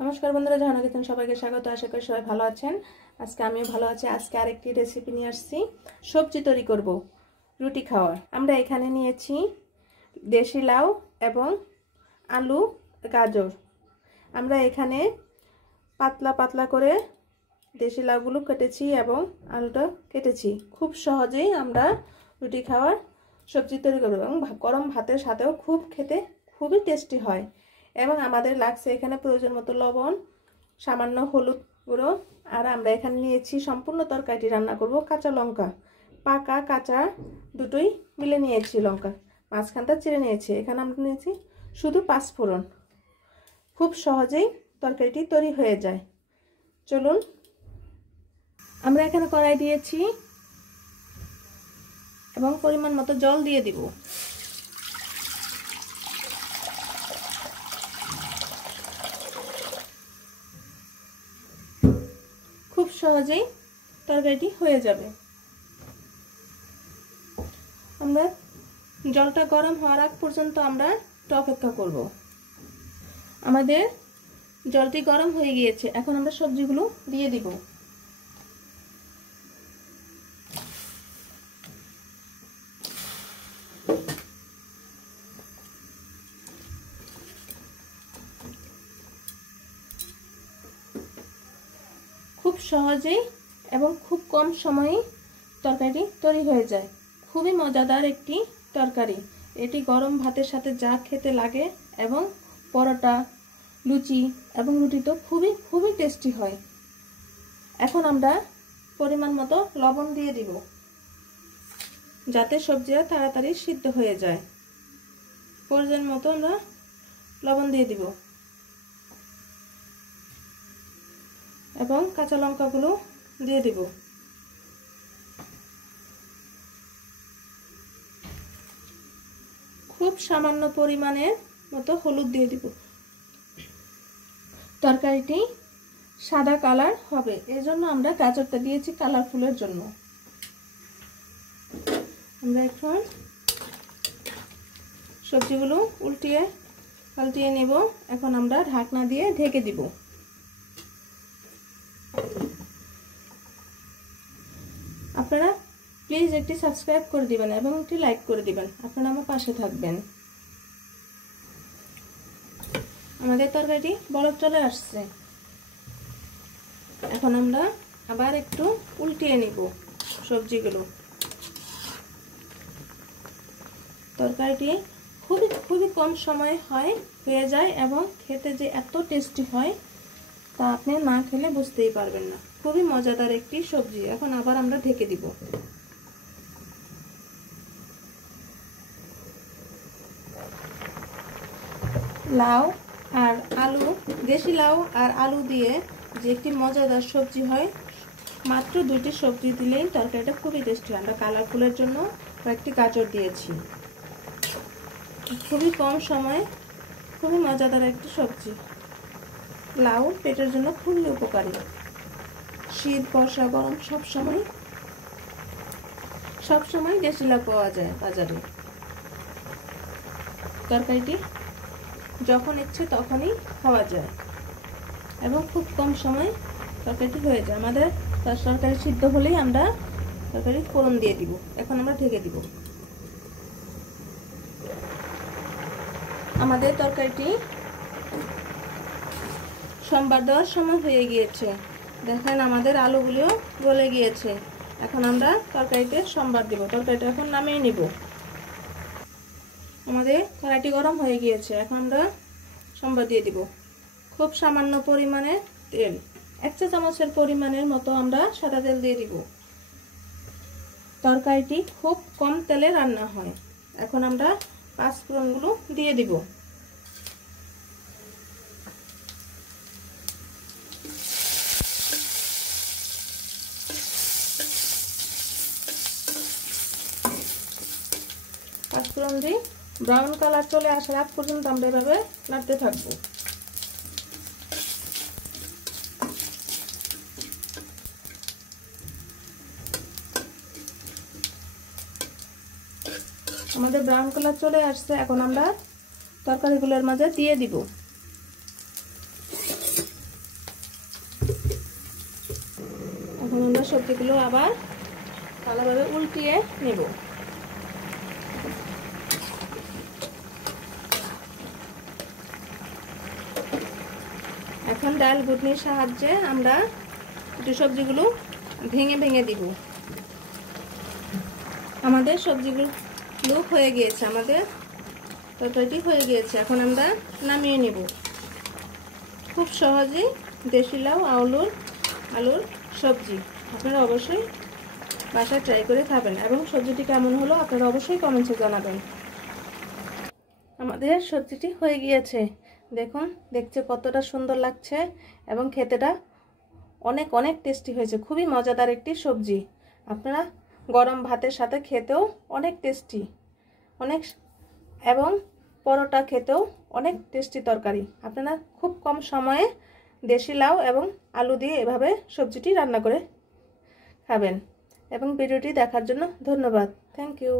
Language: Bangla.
নমস্কার বন্ধুরা, জাহানা কিচেন সবাইকে স্বাগত। আশা করি সবাই ভালো আছেন। আজকে আমিও ভালো আছি। আজকে আরেকটি রেসিপি নিয়ে আসছি। সবজি তৈরি করব রুটি খাওয়ার। আমরা এখানে নিয়েছি দেশি লাউ এবং আলু, গাজর। আমরা এখানে পাতলা পাতলা করে দেশি লাউগুলো কেটেছি এবং আলুটা কেটেছি। খুব সহজেই আমরা রুটি খাওয়ার সবজি তৈরি করব এবং গরম ভাতের সাথেও খেতে খুবই টেস্টি হয়। এবং আমাদের লাগছে এখানে প্রয়োজন মতো লবণ, সামান্য হলুদ গুঁড়ো, আর আমরা এখানে নিয়েছি সম্পূর্ণ তরকারিটি রান্না করব কাঁচা লঙ্কা, পাকা কাঁচা দুটোই মিলে নিয়েছি। লঙ্কা মাঝখানটা চিড়ে নিয়েছি। এখানে আমরা নিয়েছি শুধু 5 ফোড়ন। খুব সহজেই তরকারিটি তৈরি হয়ে যায়। চলুন, আমরা এখানে কড়াই দিয়েছি এবং পরিমাণ মতো জল দিয়ে দিব। খুব সহজেই তরকারিটি হয়ে যাবে। আমরা জলটা গরম হওয়ার আগ পর্যন্ত আমরা একটু অপেক্ষা করব। আমাদের জলটি গরম হয়ে গিয়েছে। এখন আমরা সবজিগুলো দিয়ে দিব। খুব সহজেই এবং খুব কম সময়ে তরকারিটি তৈরি হয়ে যায়। খুবই মজাদার একটি তরকারি। এটি গরম ভাতের সাথে যা খেতে লাগে এবং পরোটা, লুচি এবং রুটি তো খুবই টেস্টি হয়। এখন আমরা পরিমাণ মতো লবণ দিয়ে দিব যাতে সবজিটা তাড়াতাড়ি সিদ্ধ হয়ে যায়। প্রয়োজন মতো আমরা লবণ দিয়ে দিব এবং কাঁচা লঙ্কাগুলো দিয়ে দিব। খুব সামান্য পরিমাণের মতো হলুদ দিয়ে দিব। তরকারিটি সাদা কালার হবে, এজন্য আমরা গাজরটা দিয়েছি কালারফুলের জন্য। আমরা এখন সবজিগুলো উল্টিয়ে পাল্টিয়ে নেব। এখন আমরা ঢাকনা দিয়ে ঢেকে দিব। আপনারা প্লিজ একটি সাবস্ক্রাইব করে দিবেন এবং একটি লাইক করে দিবেন। আপনারা আমার পাশে থাকবেন। আমাদের তরকারিটি বলক চলে আসছে। এখন আমরা আবার একটু উল্টিয়ে নিব সবজিগুলো। তরকারিটি খুবই কম সময়ে হয়ে যায় এবং খেতে যে এত টেস্টি হয় তা আপনি না খেলে বুঝতেই পারবেন না। খুবই মজাদার একটি সবজি। এখন আবার আমরা ঢেকে দিব। লাউ আর আলু, দেশি লাউ আর আলু দিয়ে যে একটি মজাদার সবজি হয়, মাত্র 2টি সবজি দিলেই তরকারিটা খুবই টেস্টি। আমরা কালারফুলের জন্য কয়েকটি গাজর দিয়েছি। খুবই কম সময়ে খুবই মজাদার একটি সবজি। লাউ পেটের জন্য খুবই উপকারী। শীত, বর্ষা, গরম সবসময় দেশি লাউ পাওয়া যায় বাজারে। তরকারিটি যখন ইচ্ছে তখনই খাওয়া যায় এবং খুব কম সময় তরকারিটি হয়ে যায়। আমাদের তরকারি সিদ্ধ হলেই আমরা তরকারি ফোড়ন দিয়ে দিব। এখন আমরা ঢেকে দিব। আমাদের তরকারিটি সম্বার দেওয়ার সময় হয়ে গিয়েছে। দেখেন আমাদের আলুগুলিও গলে গিয়েছে। এখন আমরা তরকারিতে সম্বার দিব। তরকারিটা এখন নামিয়ে নিব। আমাদের কড়াইটি গরম হয়ে গিয়েছে। এখন আমরা সম্বার দিয়ে দিব। খুব সামান্য পরিমাণে তেল, 1 চা চামচের পরিমাণের মতো আমরা সাদা তেল দিয়ে দিব। তরকারিটি খুব কম তেলে রান্না হয়। এখন আমরা 5 ফোড়নগুলো দিয়ে দিব। পাঁচফোড়ন দিয়ে ব্রাউন কালার চলে আসার আগ পর্যন্ত আমরা এভাবে নাড়তে থাকবো। আমাদের ব্রাউন কালার চলে আসছে। এখন আমরা তরকারিগুলোর মাঝে দিয়ে দিব। সবজিগুলো আবার ভালোভাবে উল্টিয়ে নেব। এখন ডাল ঘুটনির সাহায্যে আমরা একটু সবজিগুলো ভেঙে ভেঙে দিব। আমাদের সবজিগুলো হয়ে গিয়েছে, আমাদের তরকারিটি হয়ে গিয়েছে। এখন আমরা নামিয়ে নেব। খুব সহজেই দেশি লাউ আলুর সবজি আপনারা অবশ্যই বাসায় ট্রাই করে খাবেন, এবং সবজিটি কেমন হলো আপনারা অবশ্যই কমেন্টে জানাবেন। আমাদের সবজিটি হয়ে গিয়েছে, দেখুন দেখতে কতটা সুন্দর লাগছে এবং খেতেটা অনেক অনেক টেস্টি হয়েছে। খুবই মজাদার একটি সবজি, আপনারা গরম ভাতের সাথে খেতেও অনেক টেস্টি, অনেক, এবং পরোটা খেতেও অনেক টেস্টি তরকারি। আপনারা খুব কম সময়ে দেশি লাউ এবং আলু দিয়ে এভাবে সবজিটি রান্না করে খাবেন। এবং ভিডিওটি দেখার জন্য ধন্যবাদ। Thank you.